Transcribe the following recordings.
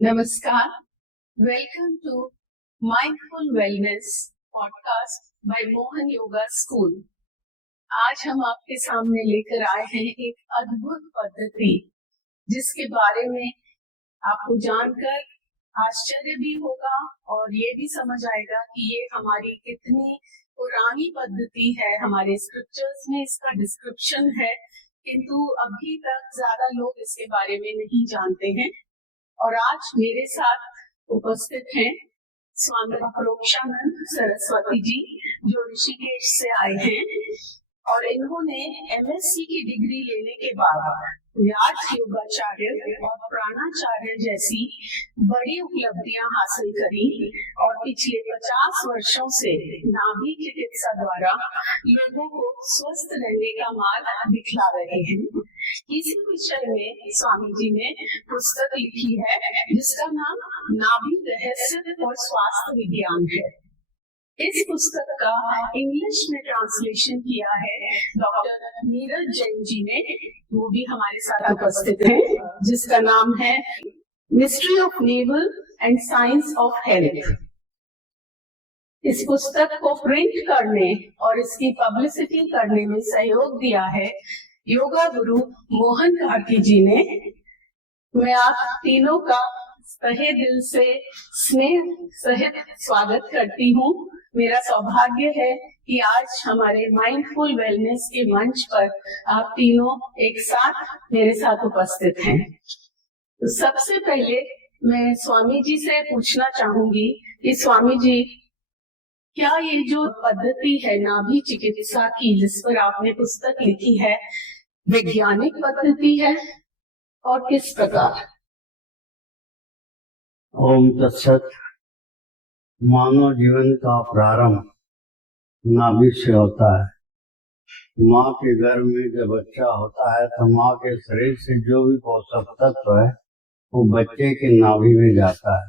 Namaskar. Welcome to Mindful Wellness podcast by Mohan Yoga School. आज हम आपके सामने लेकर आए हैं एक अद्भुत पद्धति जिसके बारे में आपको जानकर आश्चर्य भी होगा और ये भी समझ आएगा कि ये हमारी कितनी पुरानी पद्धति है। हमारे स्क्रिप्चर्स में इसका डिस्क्रिप्शन है, किंतु अभी तक ज्यादा लोग इसके बारे में नहीं जानते हैं। और आज मेरे साथ उपस्थित हैं स्वामी प्रोक्षानंद सरस्वती जी, जो ऋषिकेश से आए हैं और इन्होंने एमएससी की डिग्री लेने के बाद राज योगाचार्य और प्राणाचार्य जैसी बड़ी उपलब्धियां हासिल करी और पिछले 50 वर्षों से नाभि चिकित्सा द्वारा लोगों को स्वस्थ रहने का मार्ग दिखला रहे हैं। इसी विषय में स्वामी जी ने पुस्तक लिखी है जिसका नाम नाभि रहस्य और स्वास्थ्य विज्ञान है। इस पुस्तक का इंग्लिश में ट्रांसलेशन किया है डॉक्टर नीरज जैन जी ने, वो भी हमारे साथ उपस्थित हैं, जिसका नाम है mystery of naval and science of health. इस पुस्तक को प्रिंट करने और इसकी पब्लिसिटी करने में सहयोग दिया है योगा गुरु मोहन कार्की जी ने। मैं आप तीनों का तहे दिल से स्नेह सहित स्वागत करती हूँ। मेरा सौभाग्य है कि आज हमारे माइंडफुल वेलनेस के मंच पर आप तीनों एक साथ मेरे साथ उपस्थित हैं। तो सबसे पहले मैं स्वामी जी से पूछना चाहूंगी कि स्वामी जी, क्या ये जो पद्धति है नाभि चिकित्सा की जिस पर आपने पुस्तक लिखी है, वैज्ञानिक पद्धति है और किस प्रकार? ओम तत्सत। मानव जीवन का प्रारंभ नाभि से होता है। माँ के गर्भ में जब बच्चा होता है तो माँ के शरीर से जो भी पोषक तत्व है वो बच्चे के नाभि में जाता है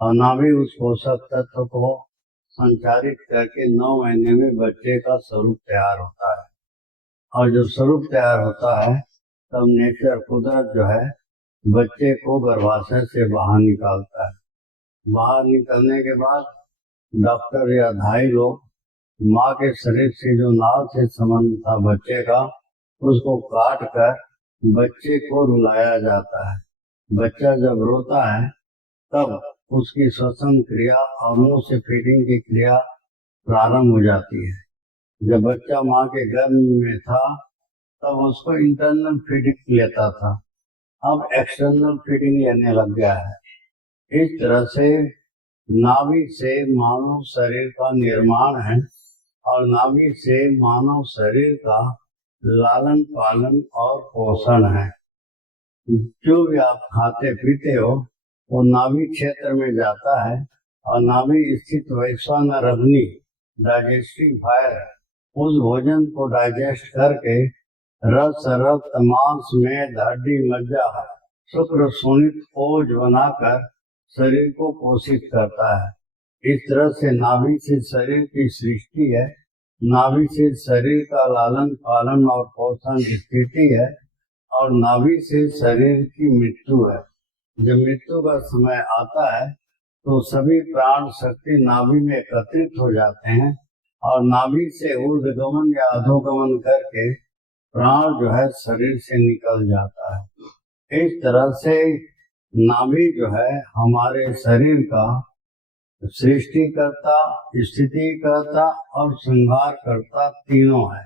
और नाभि उस पोषक तत्व को संचारित करके 9 महीने में बच्चे का स्वरूप तैयार होता है। और जब स्वरूप तैयार होता है तब नेचर, कुदरत जो है, बच्चे को गर्भाशय से बाहर निकालता है। बाहर निकलने के बाद डॉक्टर या धाई लोग माँ के शरीर से जो नाल से संबंध था बच्चे का, उसको काट कर बच्चे को रुलाया जाता है। बच्चा जब रोता है तब उसकी श्वसन क्रिया और मुंह से फीडिंग की क्रिया प्रारंभ हो जाती है। जब बच्चा माँ के गर्भ में था तब उसको इंटरनल फीडिंग लेता था, अब एक्सटर्नल फीडिंग लेने लग गया है। इस तरह से नाभि से मानव शरीर का निर्माण है और नाभि से मानव शरीर का लालन पालन और पोषण है। जो भी आप खाते पीते हो वो नाभि क्षेत्र में जाता है और नाभि स्थित वैश्वानर अग्नि डाइजेस्टिव फायर उस भोजन को डाइजेस्ट करके रस, रक्त, मांस, मेद, हड्डी, मज्जा, शुक्र, शोणित, ओज बनाकर शरीर को पोषित करता है। इस तरह से नाभि से शरीर की सृष्टि है, नाभि से शरीर का लालन पालन और पोषण स्थिति है और नाभि से शरीर की मृत्यु है। जब मृत्यु का समय आता है तो सभी प्राण शक्ति नाभि में एकत्रित हो जाते हैं और नाभि से ऊर्ध्वगमन या अधोगमन करके प्राण जो है शरीर से निकल जाता है। इस तरह से नाभि जो है हमारे शरीर का सृष्टिकर्ता, स्थितिकर्ता और संहारकर्ता तीनों है।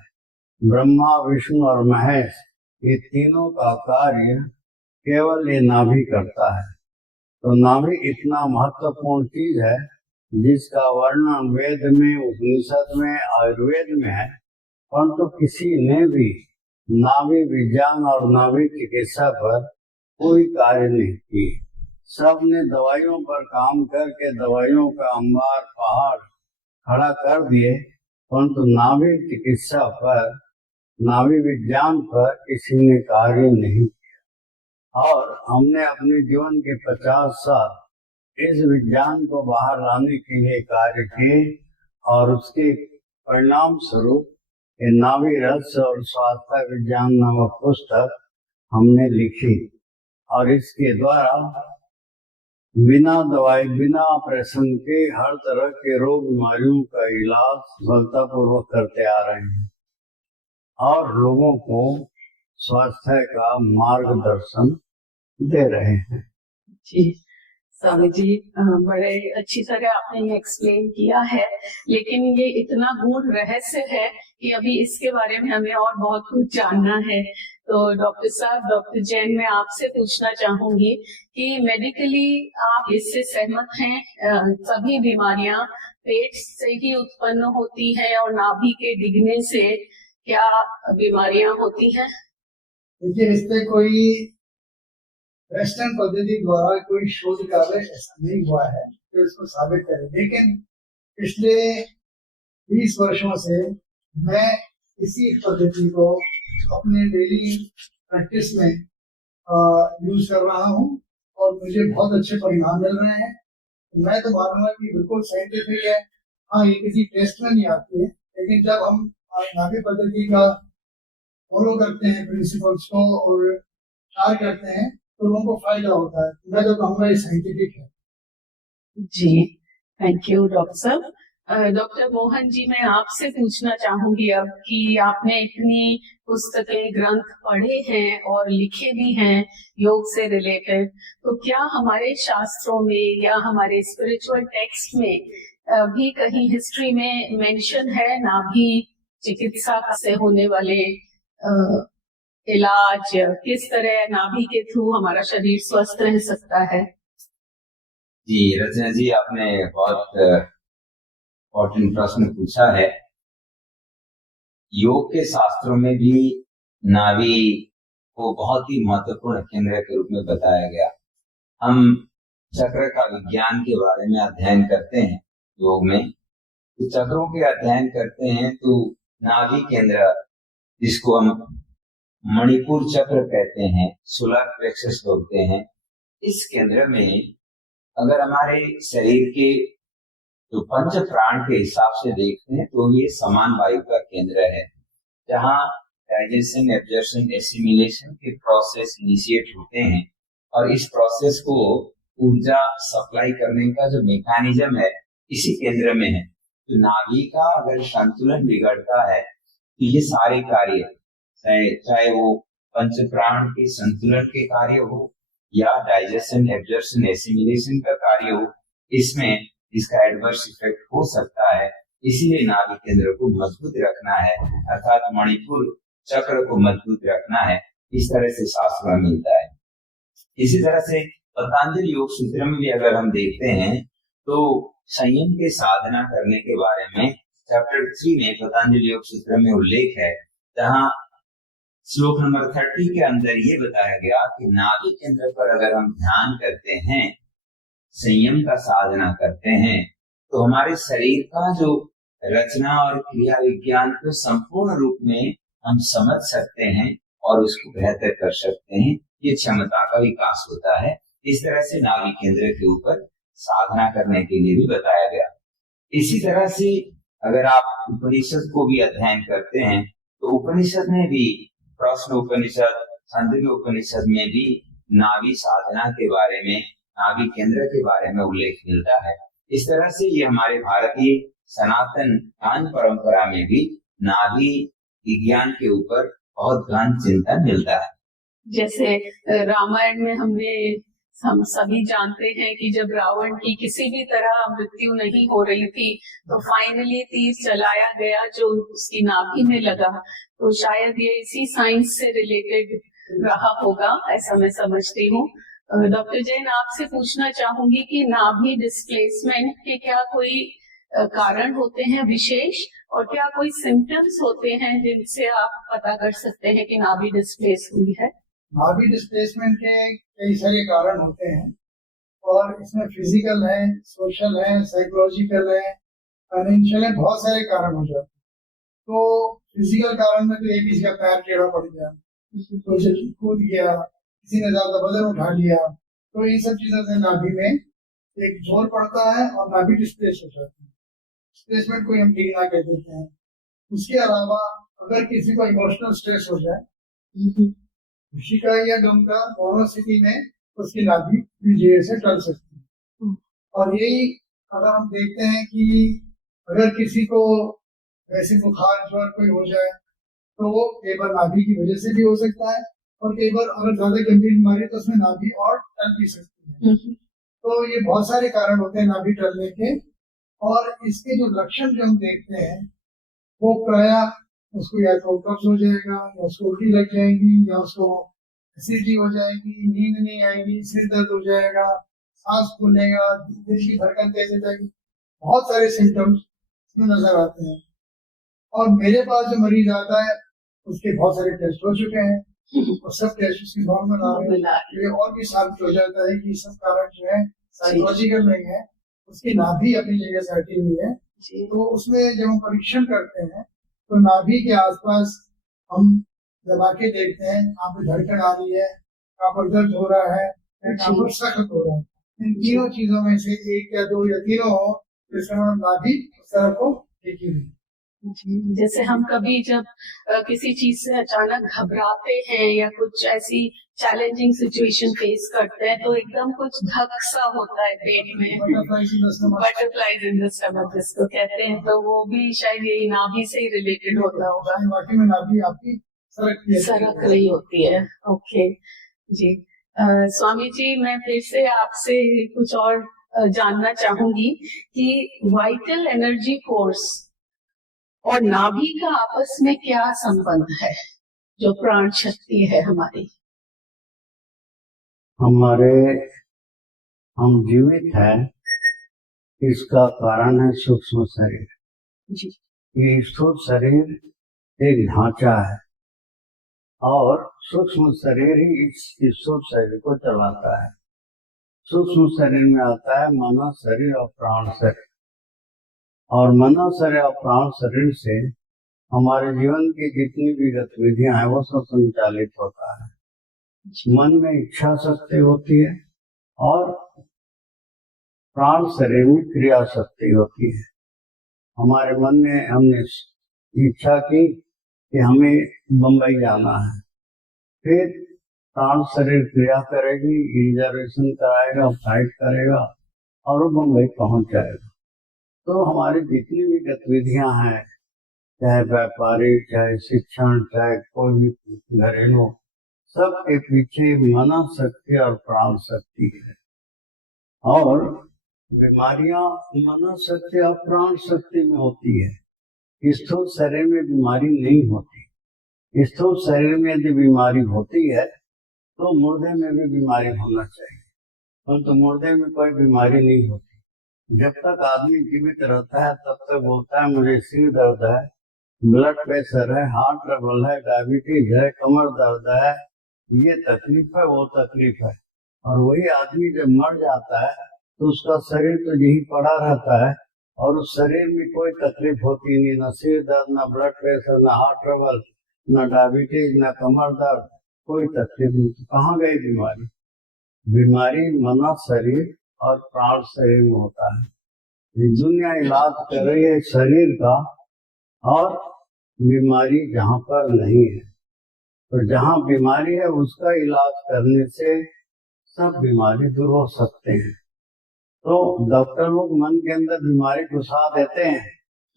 ब्रह्मा, विष्णु और महेश, ये तीनों का कार्य केवल ये नाभि करता है। तो नाभि इतना महत्वपूर्ण चीज है जिसका वर्णन वेद में, उपनिषद में, आयुर्वेद में है, परंतु किसी ने भी नाभि विज्ञान और नाभि चिकित्सा पर कोई कार्य नहीं की। सब ने दवाइयों पर काम करके दवाइयों का अंबार पहाड़ खड़ा कर दिए, परंतु नाभि चिकित्सा पर, नाभि विज्ञान पर किसी ने कार्य नहीं किया। और हमने अपने जीवन के 50 साल इस विज्ञान को बाहर लाने के लिए कार्य किए और उसके परिणाम स्वरूप नाभि रहस्य और स्वास्थ्य विज्ञान नामक पुस्तक हमने लिखी और इसके द्वारा बिना दवाई बिना ऑपरेशन के हर तरह के रोग बीमारियों का इलाज सफलतापूर्वक करते आ रहे हैं और लोगों को स्वास्थ्य का मार्गदर्शन दे रहे हैं। जी स्वामी जी, बड़े अच्छी तरह आपने ये एक्सप्लेन किया है, लेकिन ये इतना गूढ़ रहस्य है कि अभी इसके बारे में हमें और बहुत कुछ जानना है। तो डॉक्टर साहब, डॉक्टर जैन, मैं आपसे पूछना चाहूंगी कि मेडिकली आप इससे सहमत हैं? सभी बीमारियां पेट से ही उत्पन्न होती हैं और नाभि के डिगने से क्या बीमारियां होती हैं? देखिए, इस पे कोई वेस्टर्न पद्धति द्वारा कोई शोध कार्य ऐसा नहीं हुआ है जो इसको साबित करे, लेकिन पिछले 20 वर्षों से मैं इसी पद्धति को अपने डेली प्रैक्टिस में यूज कर रहा हूँ और मुझे बहुत अच्छे परिणाम मिल रहे हैं। मैं तो मानूंगा कि बिल्कुल साइंटिफिक है। हाँ, ये किसी टेस्ट में नहीं आती है, लेकिन जब हम नाभि पद्धति का फॉलो करते हैं प्रिंसिपल्स को और ट्राई करते हैं तो लोगों को फायदा होता है। मैं तो कहूँगा ये साइंटिफिक है। जी, थैंक यू डॉक्टर साहब। डॉक्टर मोहन जी, मैं आपसे पूछना चाहूंगी अब कि आपने इतनी पुस्तकें, ग्रंथ पढ़े हैं और लिखे भी हैं योग से रिलेटेड, तो क्या हमारे शास्त्रों में या हमारे स्पिरिचुअल टेक्स्ट में भी कहीं हिस्ट्री में मेंशन है नाभि चिकित्सा से होने वाले इलाज, किस तरह नाभि के थ्रू हमारा शरीर स्वस्थ रह सकता है? जी रचना जी, आपने बहुत इम्पोर्टेंट प्रश्न पूछा है। योग के शास्त्रों में भी नाभि को बहुत ही महत्वपूर्ण केंद्र के रूप में बताया गया। हम चक्र का विज्ञान के बारे में अध्ययन करते हैं योग में, तो चक्रों के अध्ययन करते हैं तो नाभि केंद्र, जिसको हम मणिपुर चक्र कहते हैं, सोलर प्लेक्सस बोलते हैं, इस केंद्र में अगर हमारे शरीर के जो पंच प्राण के हिसाब से देखते हैं तो ये समान वायु का केंद्र है, जहाँ डाइजेशन, एब्जॉर्प्शन, एसिमिलेशन के प्रोसेस इनिशिएट होते हैं और इस प्रोसेस को ऊर्जा सप्लाई करने का जो मैकेनिज्म है इसी केंद्र में है। तो नाभि का अगर संतुलन बिगड़ता है तो ये सारे कार्य, चाहे वो पंच प्राण के संतुलन के कार्य हो या डाइजेशन, एब्जॉर्प्शन, एसिमिलेशन का कार्य हो, इसमें इसका एडवर्स इफेक्ट हो सकता है। इसीलिए नाभि केंद्र को मजबूत रखना है, अर्थात मणिपुर चक्र को मजबूत रखना है। इस तरह से शास्त्र में मिलता है। इसी तरह से पतंजलि योग सूत्र में भी अगर हम देखते हैं तो संयम के साधना करने के बारे में चैप्टर 3 में पतंजलि योग सूत्र में उल्लेख है, जहाँ श्लोक नंबर 30 के अंदर ये बताया गया कि नाभि केंद्र पर अगर हम ध्यान करते हैं, संयम का साधना करते हैं, तो हमारे शरीर का जो रचना और क्रिया विज्ञान को संपूर्ण रूप में हम समझ सकते हैं और उसको बेहतर कर सकते हैं। ये क्षमता का विकास होता है। इस तरह से नाभि केंद्र के ऊपर साधना करने के लिए भी बताया गया। इसी तरह से अगर आप उपनिषद को भी अध्ययन करते हैं तो उपनिषद में भी, प्रश्न उपनिषद, छांदोग्य उपनिषद में भी नाभि साधना के बारे में, नाभि केंद्र के बारे में उल्लेख मिलता है। इस तरह से ये हमारे भारतीय सनातन ज्ञान परंपरा में भी नाभि विज्ञान के ऊपर बहुत गहन चिंतन मिलता है। जैसे रामायण में हम सभी जानते हैं कि जब रावण की किसी भी तरह मृत्यु नहीं हो रही थी तो फाइनली तीर चलाया गया जो उसकी नाभि में लगा, तो शायद ये इसी साइंस से रिलेटेड रहा होगा, ऐसा मैं समझती हूँ। डॉक्टर जैन, आपसे पूछना चाहूंगी कि नाभि डिस्प्लेसमेंट के क्या कोई कारण होते हैं विशेष, और क्या कोई सिम्टम्स होते हैं जिनसे आप पता कर सकते हैं कि नाभि डिस्प्लेस हुई है? नाभि डिस्प्लेसमेंट के कई सारे कारण होते हैं और इसमें फिजिकल है, सोशल है, साइकोलॉजिकल है, फाइनेंशियल है, बहुत सारे कारण हो जाते हैं। तो फिजिकल कारण में तो एक किसी का पैर टेढ़ा पड़ गया, तो कूद गया, किसी ने ज्यादा वजन उठा लिया, तो इन सब चीजों से नाभि में एक जोर पड़ता है और नाभि डिस्प्लेस हो जाती है। डिस्प्लेसमेंट को हम डिगना कह देते हैं। उसके अलावा अगर किसी को इमोशनल स्ट्रेस हो जाए, खुशी का या गम का, दोनों स्थिति में उसकी नाभि से टल सकती है। और यही अगर हम देखते हैं कि अगर किसी को वैसे बुखार ज्वर कोई हो जाए तो वो कई बार नाभि की वजह से भी हो सकता है, और कई बार अगर ज्यादा गंभीर बीमारी है तो उसमें नाभि और टल भी सकती है। तो ये बहुत सारे कारण होते हैं नाभि टलने के, और इसके जो लक्षण जो हम देखते हैं वो प्रायः उसको या तो कब्ज हो जाएगा, या उसको उल्टी लग जाएगी, या उसको एसिडिटी हो जाएगी, नींद नहीं आएगी, सिर दर्द हो जाएगा, सांस फूलेगा, दिल की धड़कन तेज हो जाएगी। बहुत सारे सिम्टम्स इसमें नजर आते हैं। और मेरे पास जो मरीज आता है उसके बहुत सारे टेस्ट हो चुके हैं और सब टेस्ट उसके नॉर्मल आ रहे हैं। ये और भी साबित हो जाता है कि सब कारण जो है साइकोलॉजिकल नहीं है, उसकी नाभि अपनी जगह से हटी हुई है। तो उसमें जब हम परीक्षण करते हैं तो नाभि के आसपास हम दबा के देखते हैं, कहाँ पर धड़कन आ रही है, कहाँ पर दर्द हो रहा है, कहाँ पर सख्त हो रहा है। इन तीनों चीजों में से एक या दो या तीनों हो तो इसका मतलब नाभि उस तरफ को ठीक ही नहीं। जैसे हम कभी जब किसी चीज से अचानक घबराते हैं या कुछ ऐसी चैलेंजिंग सिचुएशन फेस करते हैं तो एकदम कुछ धक सा होता है पेट में, बटरफ्लाइज इन द स्टमक जिसको कहते हैं, तो वो भी शायद यही नाभि से ही रिलेटेड होता होगा। वाकई में नाभि आपकी सरक रही होती है। ओके जी। स्वामी जी, मैं फिर से आपसे कुछ और जानना चाहूंगी कि वाइटल एनर्जी फोर्स और नाभि का आपस में क्या संबंध है, जो प्राण शक्ति है हमारी? हम जीवित हैं, इसका कारण है सूक्ष्म शरीर जी। ये स्थूल शरीर एक ढांचा है और सूक्ष्म शरीर ही इस स्थूल शरीर को चलाता है। सूक्ष्म शरीर में आता है मन, शरीर और प्राण शरीर, और मन, शरीर और प्राण शरीर से हमारे जीवन की जितनी भी गतिविधियां हैं वो सब संचालित होता है। मन में इच्छा शक्ति होती है और प्राण शरीर में क्रिया शक्ति होती है। हमारे मन में हमने इच्छा की कि हमें बम्बई जाना है, फिर प्राण शरीर क्रिया करेगी, रिजर्वेशन कराएगा, फ्लाइट करेगा और वो बम्बई पहुंच जाएगा। तो हमारी जितनी भी गतिविधियां हैं, चाहे व्यापारिक, चाहे शिक्षण, चाहे कोई भी घरेलू, सब के पीछे मन शक्ति और प्राण शक्ति है। और बीमारियां मन शक्ति और प्राण शक्ति में होती है। स्थूल शरीर में बीमारी नहीं होती। स्थूल शरीर में यदि बीमारी होती है तो मुर्दे में भी बीमारी होना चाहिए, परंतु मुर्दे में कोई बीमारी नहीं होती। जब तक आदमी जीवित रहता है तब तक बोलता है मुझे सिर दर्द है, ब्लड प्रेशर है, हार्ट ट्रबल है, डायबिटीज है, कमर दर्द है, ये तकलीफ है, वो तकलीफ है। और वही आदमी जब मर जाता है तो उसका शरीर तो यही पड़ा रहता है और उस शरीर में कोई तकलीफ होती नहीं, न सिर दर्द, न ब्लड प्रेशर, न हार्ट ट्रबल, न डायबिटीज, न कमर दर्द, कोई तकलीफ नहीं। तो कहाँ गई बीमारी? बीमारी मन, शरीर और प्राण शरीर में होता है। दुनिया इलाज कर रही है शरीर का, और बीमारी जहाँ पर नहीं है, तो जहाँ बीमारी है उसका इलाज करने से सब बीमारी दूर हो सकते हैं। तो डॉक्टर लोग मन के अंदर बीमारी घुसा देते हैं,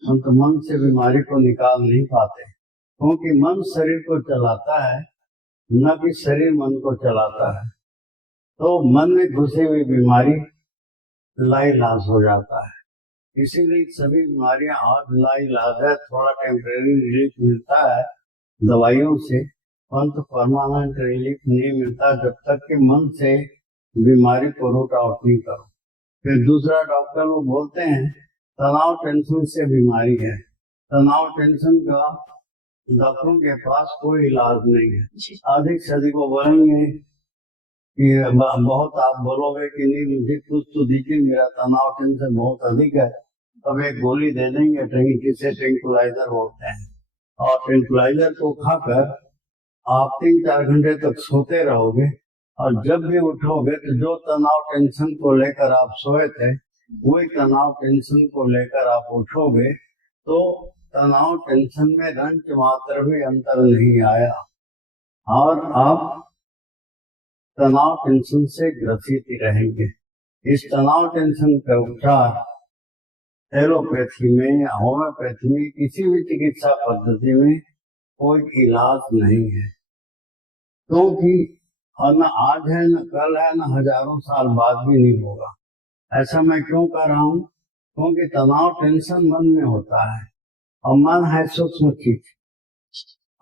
हम तो मन से बीमारी को निकाल नहीं पाते, क्योंकि मन शरीर को चलाता है, न कि शरीर मन को चलाता है। तो मन में घुसी हुई बीमारी लाइलाज हो जाता है। इसीलिए सभी बीमारियां आज लाइलाज है, थोड़ा टेम्परेरी रिलीफ मिलता है दवाइयों से, परंतु परमानेंट रिलीफ नहीं मिलता जब तक कि मन से बीमारी को रूट आउट नहीं करो। फिर दूसरा डॉक्टर लोग बोलते हैं तनाव टेंशन से बीमारी है। तनाव टेंशन का डॉक्टरों के पास कोई इलाज नहीं है। अधिक से अधिक वो बोलेंगे कि बहुत आप बोलोगे कि नहीं मुझे कुछ तो दीजिए, मेरा तनाव टेंशन बहुत अधिक है, तब एक गोली दे देंगे, जिसे ट्रैंक्विलाइजर बोलते हैं, और ट्रैंक्विलाइजर को खाकर आप 3-4 घंटे तक सोते रहोगे, और जब भी उठोगे तो जो तनाव टेंशन को लेकर आप सोए थे वही तनाव टेंशन को लेकर आप उठोगे तो तनाव टेंशन में रंच मात्र भी अंतर नहीं आया और आप तनाव टेंशन से ग्रसित ही रहेंगे। इस तनाव टेंशन का उपचार एलोपैथी में या होम्योपैथी में किसी भी चिकित्सा पद्धति में कोई इलाज नहीं है, क्योंकि और न आज है न कल है न हजारों साल बाद भी नहीं होगा। ऐसा मैं क्यों कर रहा हूँ? क्योंकि तनाव टेंशन मन में होता है और मन है सूक्ष्म चीज,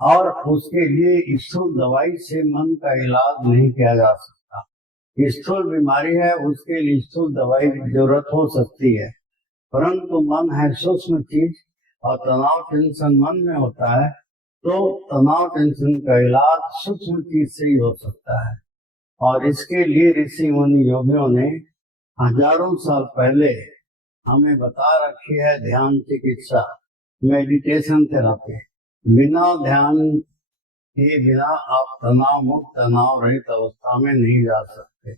और उसके लिए स्थूल दवाई से मन का इलाज नहीं किया जा सकता। स्थूल बीमारी है, उसके लिए स्थूल दवाई की जरूरत हो सकती है, परंतु मन है सूक्ष्म चीज और तनाव टेंशन मन में होता है, तो तनाव टेंशन का इलाज सूक्ष्म चीज से ही हो सकता है। और इसके लिए ऋषि मुनि योगियों ने हजारों साल पहले हमें बता रखी है ध्यान चिकित्सा, मेडिटेशन थेरेपी। बिना ध्यान के बिना आप तनाव मुक्त तनाव रहित अवस्था में नहीं जा सकते,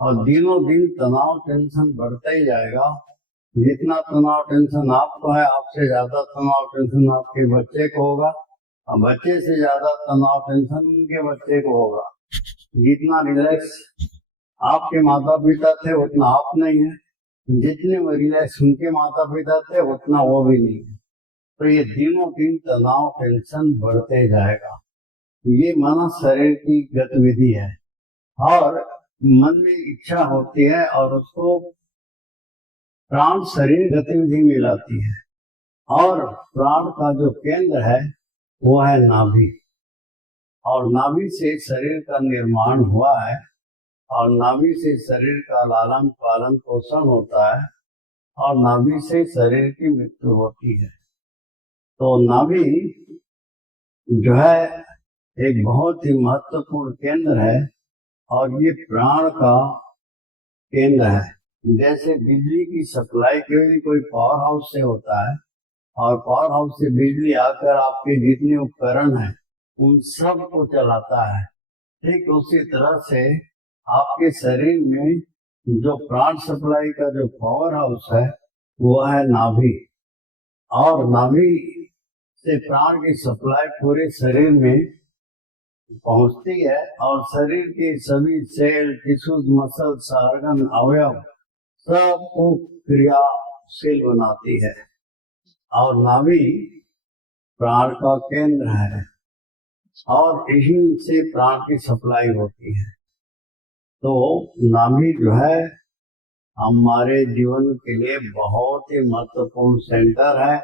और दिनों दिन तनाव टेंशन बढ़ता ही जाएगा। जितना तनाव टेंशन आपको है, आपसे ज्यादा तनाव टेंशन आपके बच्चे को होगा, और बच्चे से ज्यादा तनाव टेंशन उनके बच्चे को होगा। जितना रिलैक्स आपके माता पिता थे उतना आप नहीं है, जितने रिलैक्स उनके माता पिता थे उतना वो भी नहीं है। तो ये दिनों दिन तनाव टेंशन बढ़ते जाएगा। ये माना शरीर की गतिविधि है, और मन में इच्छा होती है और उसको प्राण शरीर गतिविधि में लाती है, और प्राण का जो केंद्र है वो है नाभि, और नाभि से शरीर का निर्माण हुआ है, और नाभि से शरीर का लालन पालन पोषण होता है, और नाभि से शरीर की मृत्यु होती है। तो नाभि जो है एक बहुत ही महत्वपूर्ण केंद्र है, और ये प्राण का केंद्र है। जैसे बिजली की सप्लाई केवल कोई पावर हाउस से होता है, और पावर हाउस से बिजली आकर आपके जितने उपकरण हैं उन सब को चलाता है, ठीक उसी तरह से आपके शरीर में जो प्राण सप्लाई का जो पावर हाउस है वो है नाभि, और नाभि से प्राण की सप्लाई पूरे शरीर में पहुंचती है, और शरीर के सभी सेल, टिश्यूज, मसल्स, ऑर्गन, अवयव सबको क्रियाशील बनाती है, और नाभि प्राण का केंद्र है, और इसी से प्राण की सप्लाई होती है। तो नाभि जो है हमारे जीवन के लिए बहुत ही महत्वपूर्ण सेंटर है।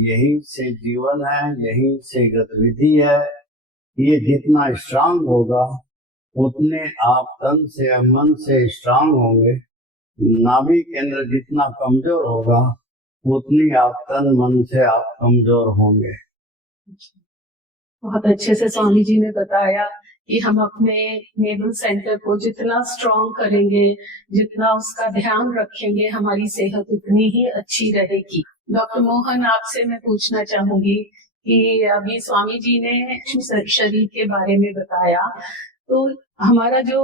यही से जीवन है, यही से गतिविधि है। ये जितना स्ट्रांग होगा उतने आप तन से मन से स्ट्रांग होंगे। नाभि केंद्र जितना कमजोर होगा उतनी आप तन मन से आप कमजोर होंगे। बहुत अच्छे से स्वामी जी ने बताया कि हम अपने नेवल सेंटर को जितना स्ट्रॉन्ग करेंगे, जितना उसका ध्यान रखेंगे, हमारी सेहत उतनी ही अच्छी रहेगी। डॉक्टर मोहन, आपसे मैं पूछना चाहूंगी कि अभी स्वामी जी ने शरीर के बारे में बताया, तो हमारा जो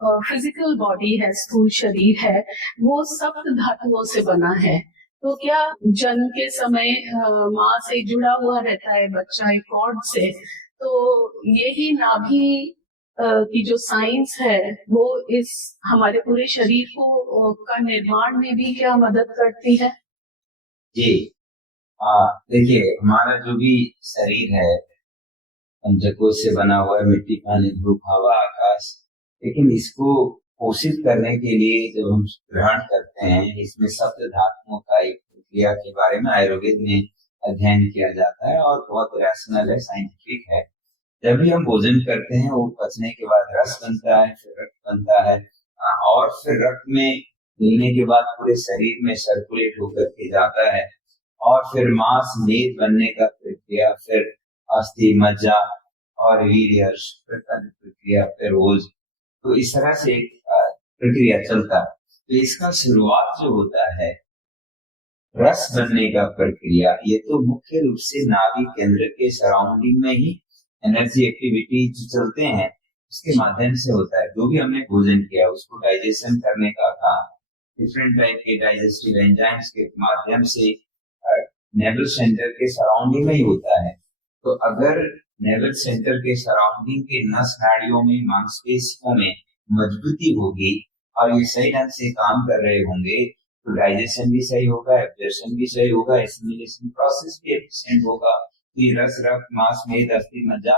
फिजिकल बॉडी है, स्थूल शरीर है, वो सप्त धातुओं से बना है। तो क्या जन्म के समय माँ से जुड़ा हुआ रहता है बच्चा एक कॉर्ड से, तो यही नाभि की जो साइंस है वो इस हमारे पूरे शरीर को का निर्माण में भी क्या मदद करती है? जी, देखिए, हमारा जो भी शरीर है पंचकोश से बना हुआ है, मिट्टी, पानी, धूप, हवा, आकाश। लेकिन इसको पोषित करने के लिए जब हम ग्रहण करते हैं, इसमें सप्त धातुओं का एक प्रक्रिया के बारे में आयुर्वेद में अध्ययन किया जाता है, और बहुत रैशनल है, साइंटिफिक है। जब भी हम भोजन करते हैं, वो पचने के बाद रस बनता है, फिर रक्त बनता है, और फिर रक्त में मिलने के बाद पूरे शरीर में सर्कुलेट होकर के जाता है, और फिर मांस मेद बनने का प्रक्रिया, फिर अस्थि, मज्जा और वीर्य प्रक्रिया, फिर ओज। तो इस तरह से प्रक्रिया चलता है। तो इसका शुरुआत जो होता है रस बनने का प्रक्रिया, ये तो मुख्य रूप से नाभि केंद्र के सराउंडिंग में ही एनर्जी एक्टिविटी जो चलते हैं उसके माध्यम से होता है। जो भी हमने भोजन किया उसको डाइजेशन करने का काम डिफरेंट टाइप के डाइजेस्टिव एंजाइम्स के माध्यम से नेवल सेंटर के सराउंडिंग में ही होता है। तो अगर नेवल सेंटर के सराउंडिंग के नस नाड़ियों में, मांसपेशियों में मजबूती होगी और ये सही ढंग से काम कर रहे होंगे तो डाइजेशन भी सही होगा, एब्जॉर्प्शन भी सही होगा, एसिमिलेशन प्रोसेस भी एफिशिएंट होगा, कि रस रक्त मांस मेद अस्थि मज्जा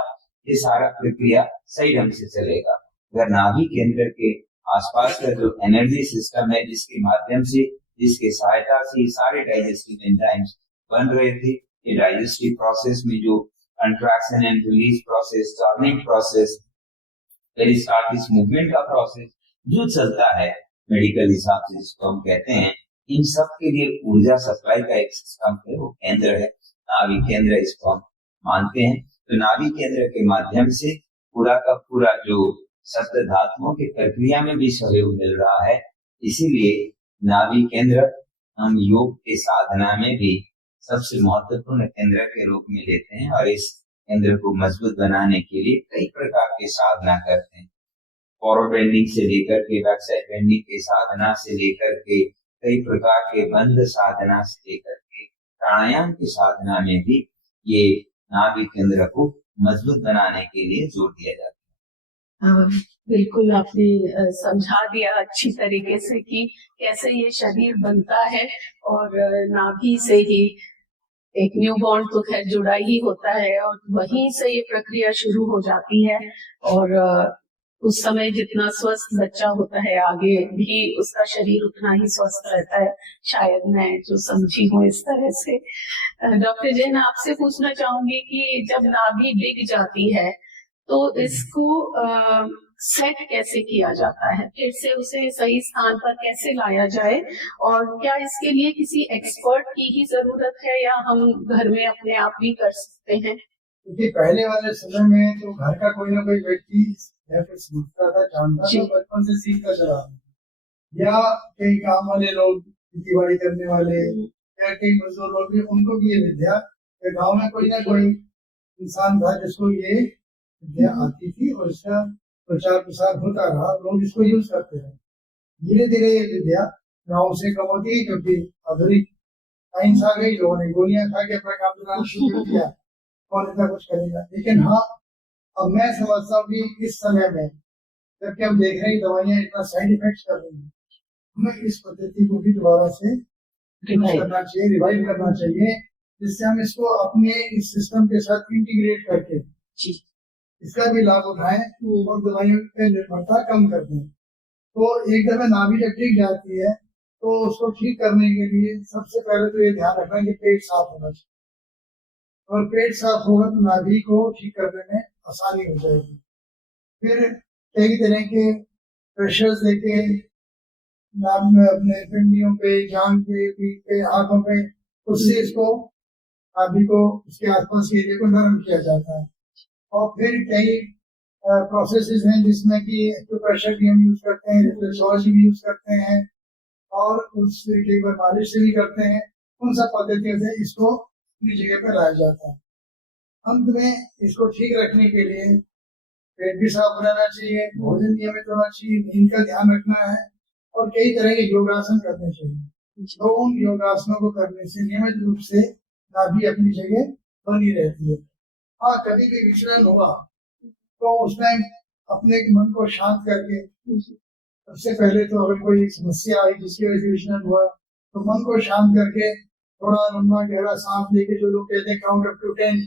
ये सारा प्रक्रिया सही ढंग से चलेगा। अगर नाभि केंद्र के आसपास का जो एनर्जी सिस्टम है जिसके माध्यम से जिसके सहायता से ये सारे डाइजेस्टिव एंजाइम्स बन रहे थे, ये डाइजेस्टिव प्रोसेस में जो contraction and release process, turning process, peristalsis movement का प्रोसेस जो चलता है मेडिकल हिसाब से जिसको हम कहते हैं, इन सब के लिए ऊर्जा सप्लाई का एक सिस्टम है, वो केंद्र है, नाभि केंद्र इसको हम मानते हैं। तो नाभि केंद्र के माध्यम से पूरा का पूरा जो सप्त धातुओं की प्रक्रिया में भी सहयोग मिल रहा है। इसीलिए नाभि केंद्र हम योग के साधना में भी सबसे महत्वपूर्ण केंद्र के रूप में लेते हैं और इस केंद्र को मजबूत बनाने के लिए कई प्रकार के साधना करते हैं। फॉरवर्ड बेंडिंग से लेकर के बैक साइड बेंडिंग के साधना से लेकर के कई प्रकार के बंध साधना से लेकर के प्राणायाम की साधना में भी ये नाभि केंद्र को मजबूत बनाने के लिए जोर दिया जाता है। हाँ, बिल्कुल आपने समझा दिया अच्छी तरीके से कि कैसे ये शरीर बनता है और नाभि से ही एक न्यूबॉर्न तो खैर जुड़ा ही होता है और वहीं से ये प्रक्रिया शुरू हो जाती है और उस समय जितना स्वस्थ बच्चा होता है आगे भी उसका शरीर उतना ही स्वस्थ रहता है, शायद मैं जो समझी हूँ इस तरह से। डॉक्टर जैन आपसे पूछना चाहूंगी कि जब नाभि डिग जाती है तो इसको सेट कैसे किया जाता है, फिर से उसे सही स्थान पर कैसे लाया जाए और क्या इसके लिए किसी एक्सपर्ट की ही जरूरत है या हम घर में अपने आप भी कर सकते हैं? क्योंकि पहले वाले समय में तो घर का कोई ना कोई व्यक्ति समझता था, जानता था, बचपन से सीखता चला या कई काम वाले लोग, खेती बाड़ी करने वाले या कई मजदूर लोग भी, उनको भी ये विद्या गाँव में कोई ना कोई इंसान था जिसको ये विद्या आती थी और इसका प्रचार प्रसार होता रहा, लोग इसको यूज करते रहे। धीरे धीरे ये विद्या गाँव से कम होती है क्योंकि आधुनिक साइंस आ गई, लोगों ने गोलियां खा के अपना काम चलाना शुरू किया, कौन इतना कुछ करेगा। लेकिन हाँ, अब मैं समझता हूँ कि इस समय में जबकि हम देख रहे हैं दवाइयां इतना साइड इफेक्ट कर रही हैं, हमें इस पद्धति को भी दोबारा से करना चाहिए, रिवाइव करना चाहिए, जिससे हम इसको अपने इस सिस्टम के साथ इंटीग्रेट करके इसका भी लाभ उठाएं और दवाइयों पे निर्भरता कम कर दें। तो एक दफे नाभि जब ठीक जाती है तो उसको ठीक करने के लिए सबसे पहले तो ये ध्यान रखना कि पेट साफ होना चाहिए, और पेट साफ होगा तो नाभि को ठीक करने में आसानी हो जाएगी। फिर कई तरह के प्रेशर्स देके नाभि में अपने पिंडियों पे, जांघ पे, पीठ पे, आंखों पे, उससे इसको नाभि को उसके आसपास के एरिया को नरम किया जाता है। और फिर कई प्रोसेसेस हैं जिसमें कि एक्यूप्रेशर भी हम यूज करते हैं, रिफ्लेक्सोलॉजी भी यूज करते हैं और उस कई बार मालिश से भी करते हैं। उन सब पद्धतियों से इसको अपनी जगह पर लाया जाता है। अंत में इसको ठीक रखने के लिए पेट भी साफ रहना चाहिए, भोजन नियमित होना चाहिए, नींद का ध्यान रखना है और कई तरह के योगासन करने चाहिए। तो उन योगासनों को करने से नियमित रूप से नाभि अपनी जगह बनी रहती है। हाँ, कभी भी विचलन हुआ तो उस टाइम अपने मन को शांत करके, सबसे पहले तो अगर कोई समस्या आई जिसकी वजह से विचलन हुआ तो मन को शांत करके थोड़ा लंबा गहरा सांस लेके, जो लोग कहते हैं काउंट अप टू 10,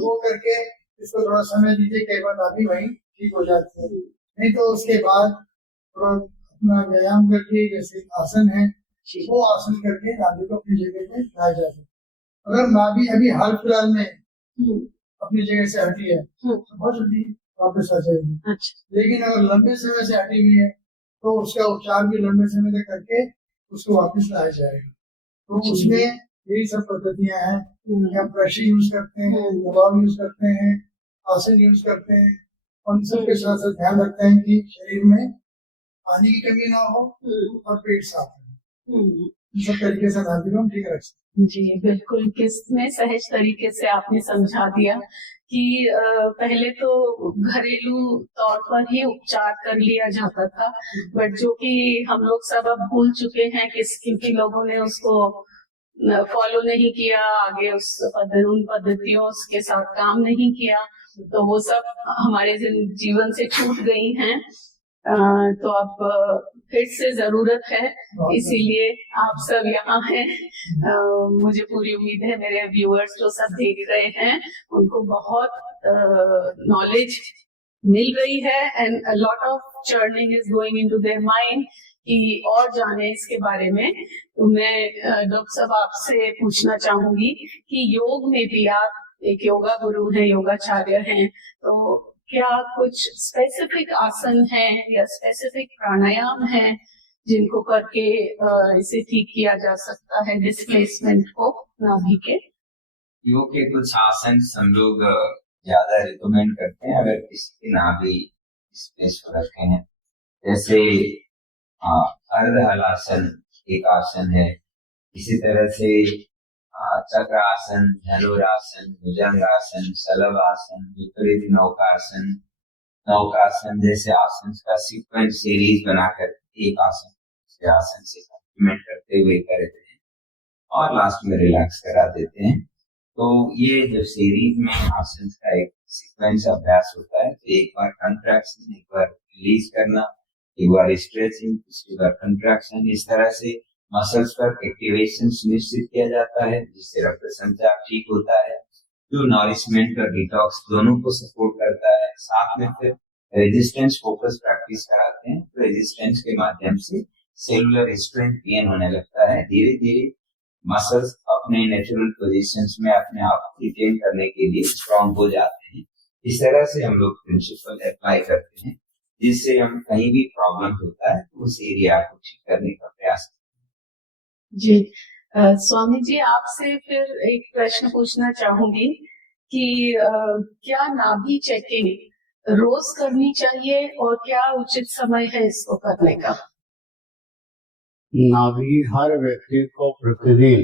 वो करके इसको थोड़ा समय दीजिए, कई बार नाभि वहीं ठीक हो जाती है। नहीं तो उसके बाद थोड़ा अपना व्यायाम करके, जैसे आसन है वो आसन करके नाभि को अपनी जगह पे लाया जा सकता है। अगर नाभि अभी हाल फिलहाल में अपनी जगह से हटी है तो बहुत जल्दी वापस आ जाएगी। लेकिन अगर लंबे समय से हटी हुई है तो उसका उपचार भी लंबे समय तक करके उसको वापस लाया जाएगा। तो उसमें यही सब पद्धतियां हैं कि हम प्रेशर यूज करते हैं, दबाव यूज करते हैं, आसन यूज करते हैं, उन सब के साथ साथ ध्यान रखते हैं कि शरीर में पानी की कमी ना हो और पेट साफ हो। इन सब तरीके से नाभि को हम ठीक रख सकते हैं। जी बिल्कुल, किसमें सहज तरीके से आपने समझा दिया कि पहले तो घरेलू तौर पर ही उपचार कर लिया जाता था, बट जो कि हम लोग सब अब भूल चुके हैं क्योंकि लोगों ने उसको फॉलो नहीं किया, आगे उन पद्धतियों के साथ काम नहीं किया, तो वो सब हमारे जीवन से छूट गई हैं। तो अब फिर से जरूरत है, इसीलिए आप सब यहाँ हैं। मुझे पूरी उम्मीद है मेरे व्यूअर्स जो सब देख रहे हैं उनको बहुत नॉलेज मिल रही है and a lot of churning is going into their mind कि और जाने इसके बारे में। तो मैं डॉक्टर साहब आपसे पूछना चाहूंगी कि योग में भी आप एक योगा गुरु हैं, योगाचार्य हैं, तो क्या कुछ स्पेसिफिक आसन हैं या स्पेसिफिक प्राणायाम हैं जिनको करके इसे ठीक किया जा सकता है, डिस्प्लेसमेंट को नाभि के? योग के कुछ आसन हम लोग ज्यादा रिकमेंड करते हैं अगर किसी की नाभि स्पेस पर रखे हैं, जैसे अर्ध हलासन एक आसन है, इसी तरह से चक्रासन, धनुरासन, भुजंगासन, शलभासन, विपरीत नौकासन, नौकासन जैसे आसन का सीक्वेंस सीरीज बनाकर एक आसन आसन से कॉम्प्लीमेंट करते हुए करते हैं और लास्ट में रिलैक्स करा देते हैं। तो ये जब सीरीज में आसन का एक सीक्वेंस अभ्यास होता है तो एक बार कंट्रैक्शन, एक बार रिलीज करना, एक बार स्ट्रेचिंग, दूसरी बार कंट्रैक्शन, इस तरह से मसल्स पर एक्टिवेशन सुनिश्चित किया जाता है जिससे रक्त संचार ठीक होता है, जो नॉरिशमेंट और डिटॉक्स दोनों को सपोर्ट करता है। साथ में फिर रेजिस्टेंस फोकस प्रैक्टिस कराते हैं, तो रेजिस्टेंस के माध्यम से सेलुलर स्ट्रेंथ गेन होने लगता है, धीरे धीरे मसल्स अपने नेचुरल पोजीशंस में अपने आप को रिटेन करने के लिए स्ट्रांग हो जाते हैं। इस तरह से हम लोग प्रिंसिपल अप्लाई करते हैं जिससे हम कहीं भी प्रॉब्लम होता है तो उस एरिया को ठीक करने का प्रयास करते हैं। जी स्वामी जी, आपसे फिर एक प्रश्न पूछना चाहूंगी कि क्या नाभि चेकिंग रोज करनी चाहिए और क्या उचित समय है इसको करने का? नाभि हर व्यक्ति को प्रतिदिन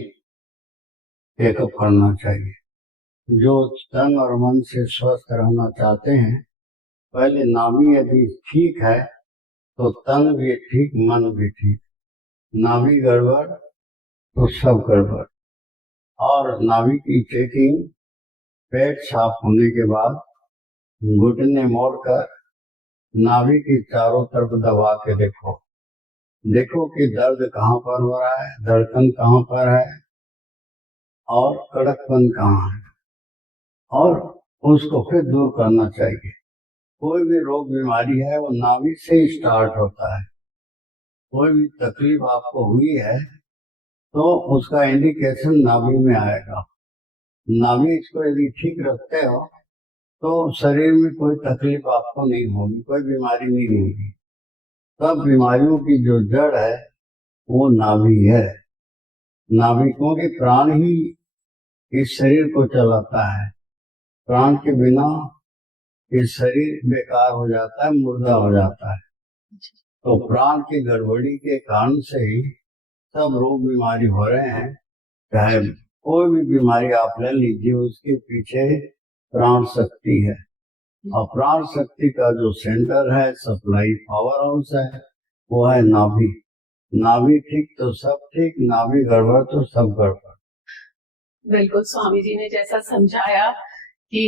चेकअप करना चाहिए। जो तन और मन से स्वस्थ रहना चाहते हैं, पहले नाभि यदि ठीक है तो तन भी ठीक, मन भी ठीक। नाभि गड़बड़ तो सब गड़बड़। और नाभि की चेकिंग पेट साफ होने के बाद घुटने मोड़कर नाभि की चारों तरफ दबा के देखो कि दर्द कहाँ पर हो रहा है, धड़कन कहाँ पर है और कड़कपन कहाँ है, और उसको फिर दूर करना चाहिए। कोई भी रोग बीमारी है वो नाभि से ही स्टार्ट होता है। कोई भी तकलीफ आपको हुई है तो उसका इंडिकेशन नाभि में आएगा। नाभि को यदि ठीक रखते हो तो शरीर में कोई तकलीफ आपको नहीं होगी, कोई बीमारी नहीं होगी। सब बीमारियों की जो जड़ है वो नाभि है। नाभि, क्योंकि प्राण ही इस शरीर को चलाता है। प्राण के बिना ये शरीर बेकार हो जाता है, मुर्दा हो जाता है। तो प्राण की गड़बड़ी के कारण से ही सब रोग बीमारी हो रहे हैं। चाहे कोई भी बीमारी आप ले लीजिए, उसके पीछे प्राण शक्ति है, और प्राण शक्ति का जो सेंटर है, सप्लाई पावर हाउस है, वो है नाभि। नाभि ठीक तो सब ठीक, नाभि गड़बड़ तो सब गड़बड़। बिल्कुल, स्वामी जी ने जैसा समझाया कि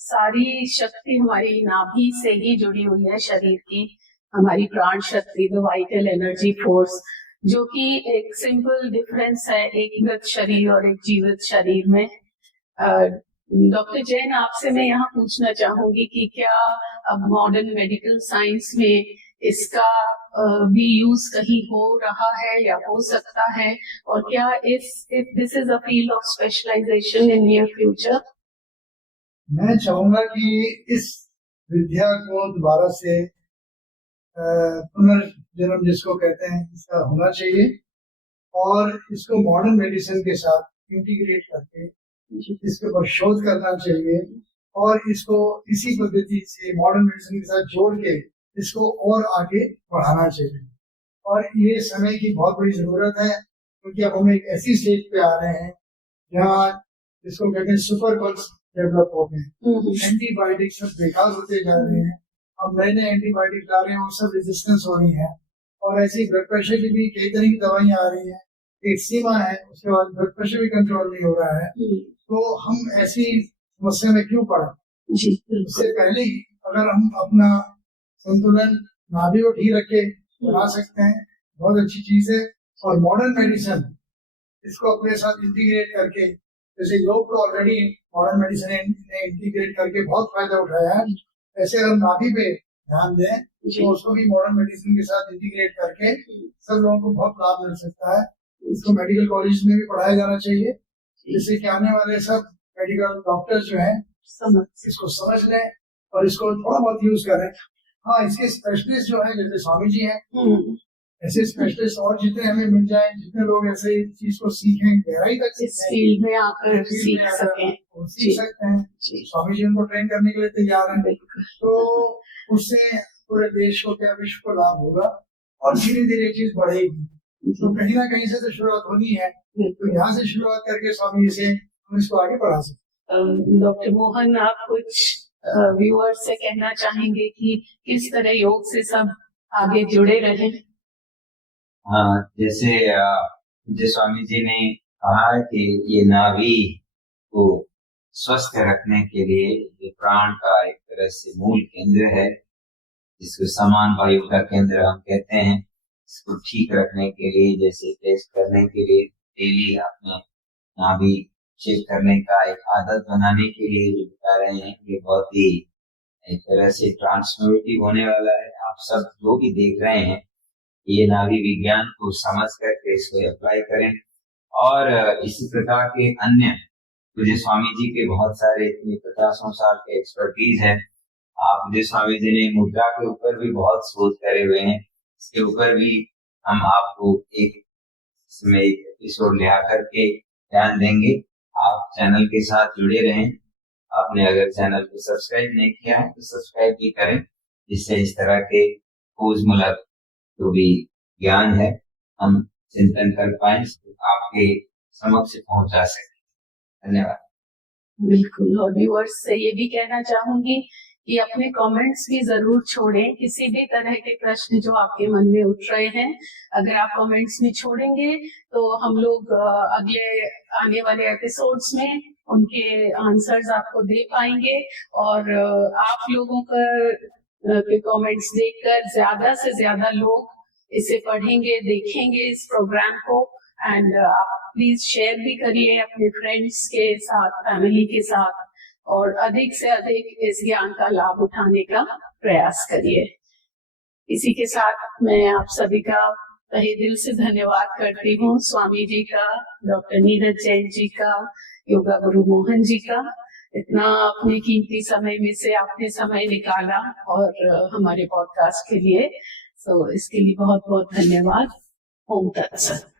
सारी शक्ति हमारी नाभि से ही जुड़ी हुई है, शरीर की हमारी प्राण शक्ति, द वाइटल एनर्जी फोर्स, जो कि एक सिंपल डिफरेंस है एक मृत शरीर और एक जीवित शरीर में। डॉक्टर जैन, आपसे मैं यहाँ पूछना चाहूंगी कि क्या अब मॉडर्न मेडिकल साइंस में इसका भी यूज कहीं हो रहा है या हो सकता है, और क्या if this is a field of specialisation in near future? मैं चाहूंगा कि इस विद्या को दोबारा से पुनर्जन्म जिसको कहते हैं, इसका होना चाहिए और इसको मॉडर्न मेडिसिन के साथ इंटीग्रेट करके इसके ऊपर शोध करना चाहिए और इसको इसी पद्धति से मॉडर्न मेडिसिन के साथ जोड़ के इसको और आगे बढ़ाना चाहिए। और ये समय की बहुत बड़ी जरूरत है, क्योंकि अब हम एक ऐसी स्टेज पे आ रहे हैं जहाँ जिसको कहते हैं सुपर बग्स डेवलप हो गए। एंटीबायोटिक सब बेकार होते जा रहे हैं, अब नए नए एंटीबायोटिक ला रहे हैं, वो सब रेजिस्टेंस हो रही है। और ऐसी ब्लड प्रेशर की भी कई तरह की दवाइयां आ रही हैं, एक सीमा है, उसके बाद ब्लड प्रेशर भी कंट्रोल नहीं हो रहा है। तो हम ऐसी समस्या में क्यों पड़े? उससे पहले ही अगर हम अपना संतुलन नाभि को ठीक रख के चला सकते हैं, बहुत अच्छी चीज है। और मॉडर्न मेडिसिन इसको अपने साथ इंटीग्रेट करके, जैसे योग को ऑलरेडी मॉडर्न मेडिसिन ने इंटीग्रेट करके बहुत फायदा उठाया है, ऐसे अगर नाभि पे ध्यान दें तो उसको भी मॉडर्न मेडिसिन के साथ इंटीग्रेट करके सब लोगों को बहुत लाभ मिल सकता है। इसको मेडिकल कॉलेज में भी पढ़ाया जाना चाहिए, जिससे कि आने वाले सब मेडिकल डॉक्टर्स जो हैं इसको समझ लें और इसको थोड़ा बहुत यूज करें। हाँ, इसके स्पेशलिस्ट जो है जैसे स्वामी जी हैं, ऐसे स्पेशलिस्ट और जितने हमें मिल जाए, जितने लोग ऐसे चीज को सीखें, गहराई तक इस फील्ड में आकर सीख सकते हैं। स्वामी जी उनको ट्रेन करने के लिए तैयार हैं, तो उससे पूरे देश को क्या विश्व को लाभ होगा और धीरे धीरे चीज बढ़ेगी। तो कहीं ना कहीं से तो शुरुआत होनी है, तो यहाँ से शुरुआत करके स्वामी जी से हम इसको आगे बढ़ा सकते। डॉक्टर मोहन, आप कुछ व्यूअर्स से कहना चाहेंगे कि किस तरह योग से सब आगे जुड़े रहे? हाँ, जैसे स्वामी जी ने कहा है कि ये नाभि को स्वस्थ रखने के लिए ये प्राण का एक तरह से मूल केंद्र है, जिसको समान वायु का केंद्र हम कहते हैं। इसको ठीक रखने के लिए, जैसे टेस्ट करने के लिए डेली अपने नाभि चेक करने का एक आदत बनाने के लिए जो बता रहे हैं, ये बहुत ही एक तरह से ट्रांसफॉर्मेटिव होने वाला है। आप सब जो भी देख रहे हैं, ये नाभि विज्ञान को समझ करके इसको अप्लाई करें। और इसी प्रकार के अन्य मुझे स्वामी जी के बहुत सारे 50 साल के एक्सपर्टीज है। आप मुझे स्वामी जी ने मुद्रा के ऊपर भी बहुत शोध करे हुए हैं, इसके ऊपर भी हम आपको इसमें एक एपिसोड ले आकर के ध्यान देंगे। आप चैनल के साथ जुड़े रहें। आपने अगर चैनल को सब्सक्राइब नहीं किया है तो सब्सक्राइब भी करें, जिससे इस तरह के खोजमूलक जो भी ज्ञान है हम चिंतन कर पाए, तो आपके समक्ष पहुंचा सके। धन्यवाद। बिल्कुल। और व्यूअर्स से ये भी कहना चाहूंगी कि अपने कमेंट्स भी जरूर छोड़ें, किसी भी तरह के प्रश्न जो आपके मन में उठ रहे हैं। अगर आप कमेंट्स में छोड़ेंगे तो हम लोग अगले आने वाले एपिसोड्स में उनके आंसर्स आपको दे पाएंगे। और आप लोगों का के कमेंट्स देखकर ज्यादा से ज्यादा लोग इसे पढ़ेंगे, देखेंगे इस प्रोग्राम को। एंड आप प्लीज शेयर भी करिए अपने फ्रेंड्स के साथ, फैमिली के साथ, और अधिक से अधिक इस ज्ञान का लाभ उठाने का प्रयास करिए। इसी के साथ मैं आप सभी का तहे दिल से धन्यवाद करती हूँ, स्वामी जी का, डॉक्टर नीरज जैन जी का, योगा गुरु मोहन जी का। इतना अपने कीमती समय में से आपने समय निकाला और हमारे पॉडकास्ट के लिए, तो इसके लिए बहुत बहुत धन्यवाद। ओम तत्सत।